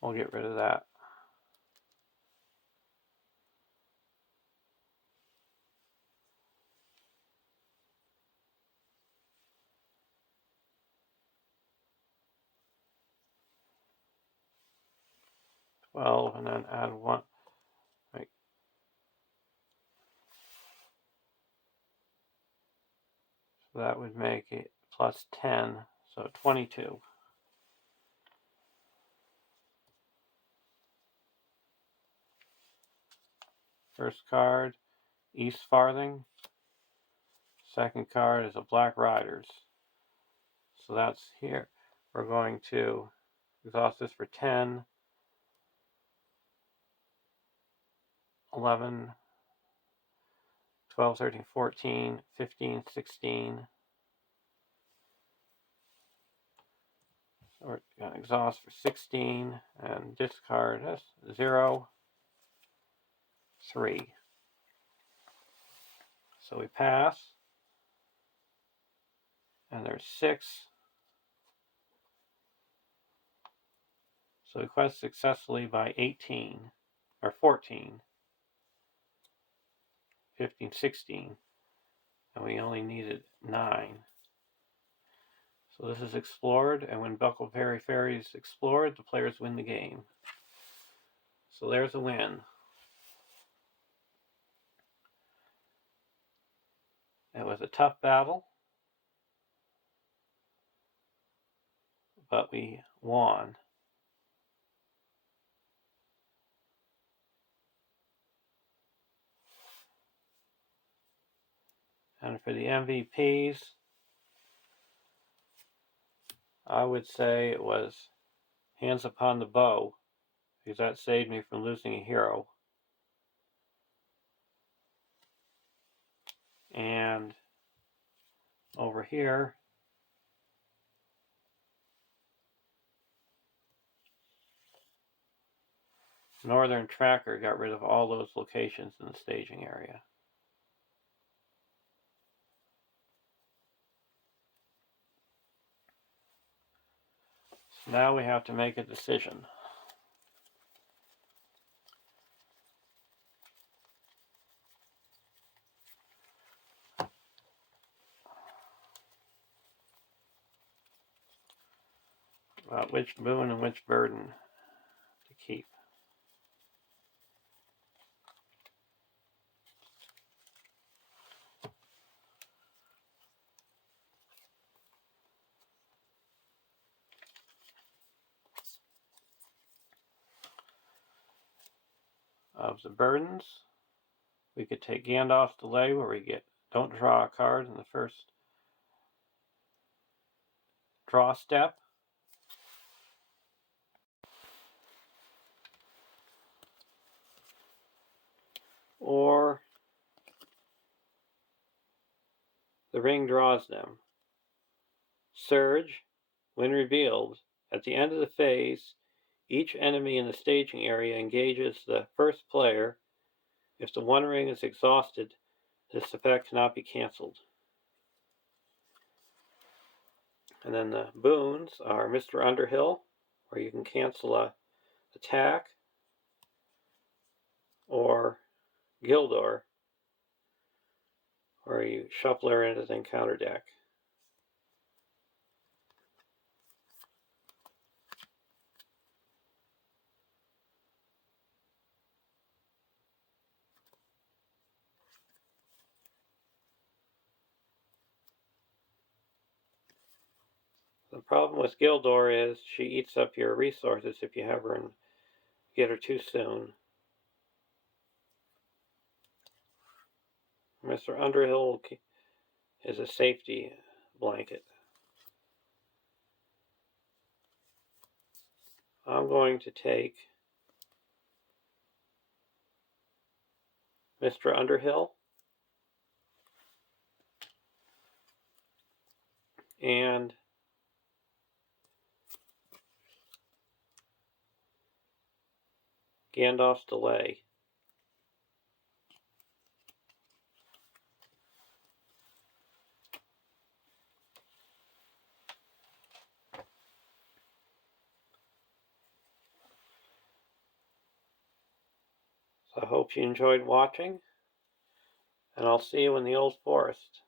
We'll get rid of that. And then add 1. Right. So that would make it plus 10, so 22. First card, East Farthing. Second card is a Black Riders. So that's here. We're going to exhaust this for 10, 11, 12, 13, 14, 15, 16. So we're going to exhaust for 16 and discard this 0, 3. So we pass. And there's 6. So we quest successfully by 18, or 14, 15, 16. And we only needed 9. So this is explored, and when Buckleberry Ferry is explored, the players win the game. So there's a win. It was a tough battle, but we won. And for the MVPs, I would say it was Hands Upon the Bow, because that saved me from losing a hero. And over here, Northern Tracker got rid of all those locations in the staging area. So now we have to make a decision. About which boon and which burden to keep. of the burdens. We could take Gandalf's Delay, where we don't draw a card in the first draw step. Or the ring draws them. Surge, when revealed, at the end of the phase, each enemy in the staging area engages the first player. If the one ring is exhausted, this effect cannot be cancelled. And then the boons are Mr. Underhill, where you can cancel a attack, or Gildor, where you shuffle her into the encounter deck. The problem with Gildor is she eats up your resources if you have her and get her too soon. Mr. Underhill is a safety blanket. I'm going to take Mr. Underhill and Gandalf's Delay. So I hope you enjoyed watching, and I'll see you in the Old Forest.